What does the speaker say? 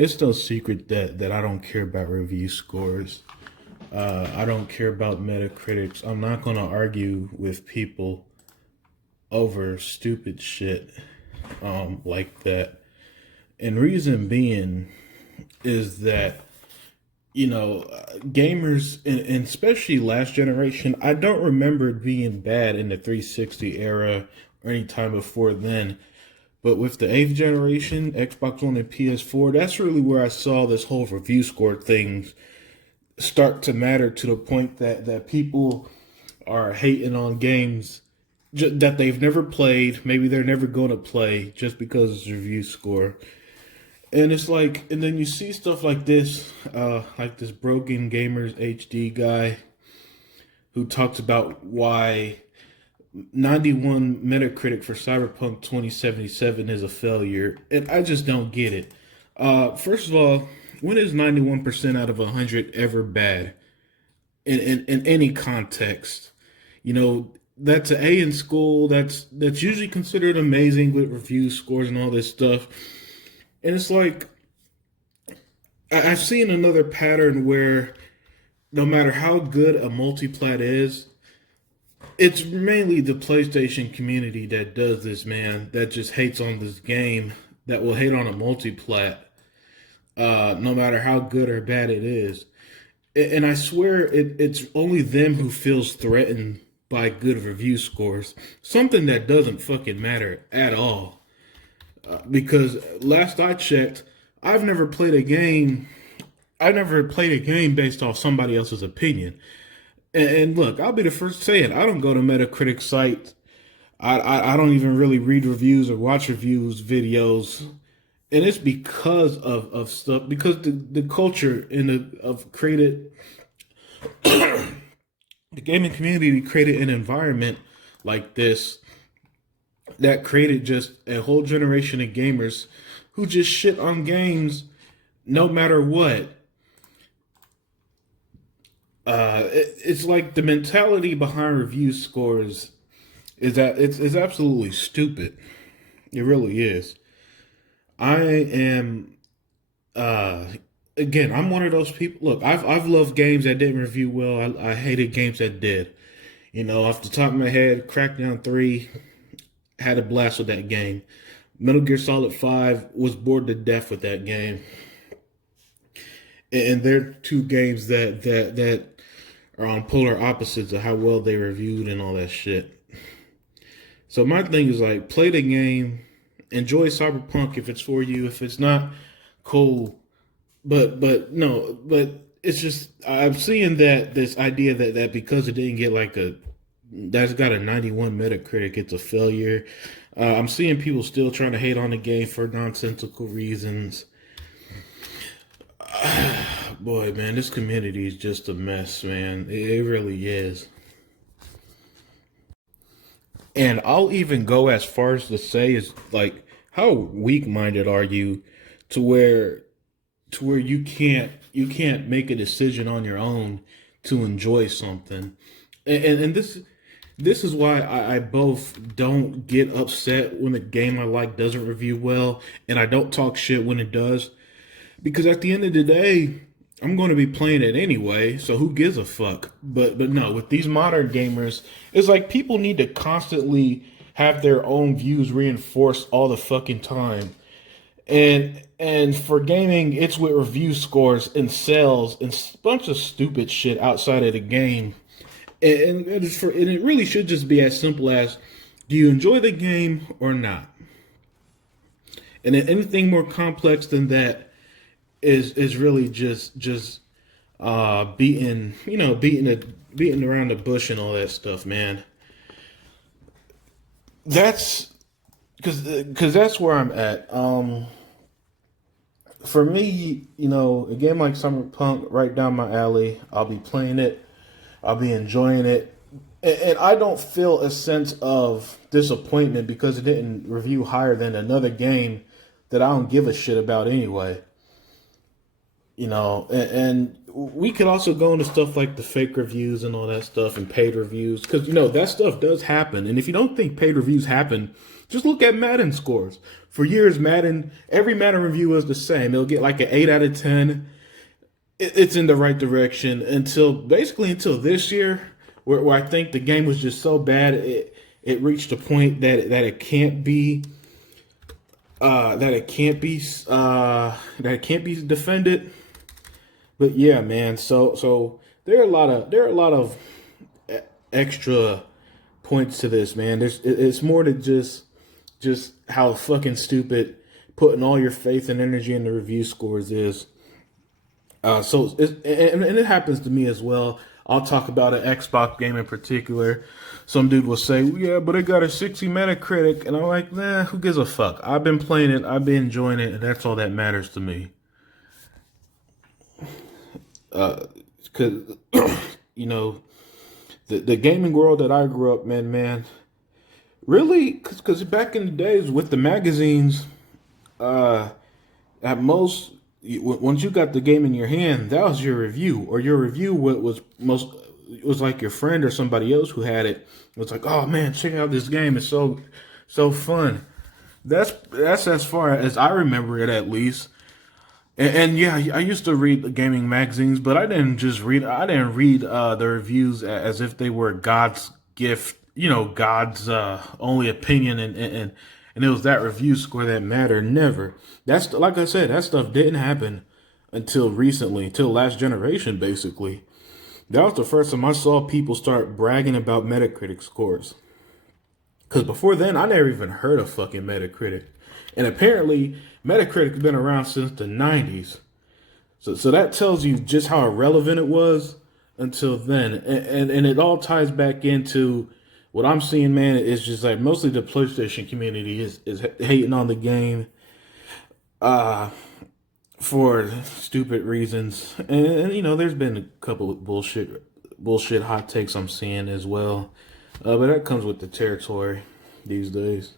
It's no secret that I don't care about review scores. I don't care about Metacritics. I'm not going to argue with people over stupid shit like that. And reason being is that, gamers, and especially last generation, I don't remember it being bad in the 360 era or any time before then. But with the eighth generation, Xbox One and PS4, that's really where I saw this whole review score thing start to matter, to the point that people are hating on games that they've never played. Maybe they're never going to play just because it's a review score. And it's like, and then you see stuff like this Broken Gamers HD guy who talks about why 91 Metacritic for Cyberpunk 2077 is a failure. And I just don't get it. First of all, when is 91% out of 100 ever bad in any context? That's an A in school. That's usually considered amazing with review scores and all this stuff. And it's like, I've seen another pattern where no matter how good a multiplat is, it's mainly the PlayStation community that does this, man, that just hates on this game, that will hate on a multiplat, no matter how good or bad it is. And I swear it's only them who feels threatened by good review scores, something that doesn't fucking matter at all. Because last I checked, I've never played a game. I never played a game based off somebody else's opinion. And look, I'll be the first to say it. I don't go to Metacritic sites. I don't even really read reviews or watch reviews videos, and it's because of stuff, because the culture of created the gaming community created an environment like this that created just a whole generation of gamers who just shit on games no matter what. It's like the mentality behind review scores is that it's absolutely stupid. It really is. I am again, I'm one of those people. Look, I've loved games that didn't review well. I hated games that did. Off the top of my head, Crackdown 3, had a blast with that game. Metal Gear Solid 5, was bored to death with that game. And they're two games that are on polar opposites of how well they reviewed and all that shit. So my thing is, like, play the game, enjoy Cyberpunk if it's for you. If it's not, cool. But no, but it's just, I'm seeing that this idea that because it didn't get that's got a 91 Metacritic, it's a failure. I'm seeing people still trying to hate on the game for nonsensical reasons. Boy, man, this community is just a mess, man. It really is. And I'll even go as far as to say, is like, how weak-minded are you to where you can't make a decision on your own to enjoy something. And this is why I both don't get upset when a game I like doesn't review well, and I don't talk shit when it does. Because at the end of the day, I'm going to be playing it anyway, so who gives a fuck? But no, with these modern gamers, it's like people need to constantly have their own views reinforced all the fucking time. And for gaming, it's with review scores and sales and a bunch of stupid shit outside of the game. And it really should just be as simple as, do you enjoy the game or not? And then anything more complex than that is really just beating around the bush and all that stuff, man. That's because that's where I'm at. For me, a game like Cyberpunk, right down my alley. I'll be playing it. I'll be enjoying it. And I don't feel a sense of disappointment because it didn't review higher than another game that I don't give a shit about anyway. and we could also go into stuff like the fake reviews and all that stuff and paid reviews because that stuff does happen. And if you don't think paid reviews happen, just look at Madden scores. For years, every Madden review was the same. It'll get like an 8 out of 10. It's in the right direction until this year, where I think the game was just so bad it reached a point that it can't be that it can't be defended. But yeah, man. So there are a lot of extra points to this, man. It's more than just how fucking stupid putting all your faith and energy in the review scores is. And it happens to me as well. I'll talk about an Xbox game in particular. Some dude will say, yeah, but it got a 60 Metacritic. And I'm like, nah, who gives a fuck? I've been playing it. I've been enjoying it. And that's all that matters to me. Because, the gaming world that I grew up in, man, really, because back in the days with the magazines, at most, once you got the game in your hand, that was your review, or your review was like your friend or somebody else who had it. It was like, oh man, check out this game. It's so fun. That's as far as I remember it, at least. And yeah, I used to read the gaming magazines, but I didn't read the reviews as if they were God's gift, God's only opinion, and it was that review score that mattered. Never. That's, like I said, that stuff didn't happen until recently, until last generation, basically. That was the first time I saw people start bragging about Metacritic scores. Because before then, I never even heard of fucking Metacritic. And apparently, Metacritic's been around since the 90s. So that tells you just how irrelevant it was until then. And it all ties back into what I'm seeing, man, is just like mostly the PlayStation community is hating on the game for stupid reasons. And there's been a couple of bullshit hot takes I'm seeing as well. But that comes with the territory these days.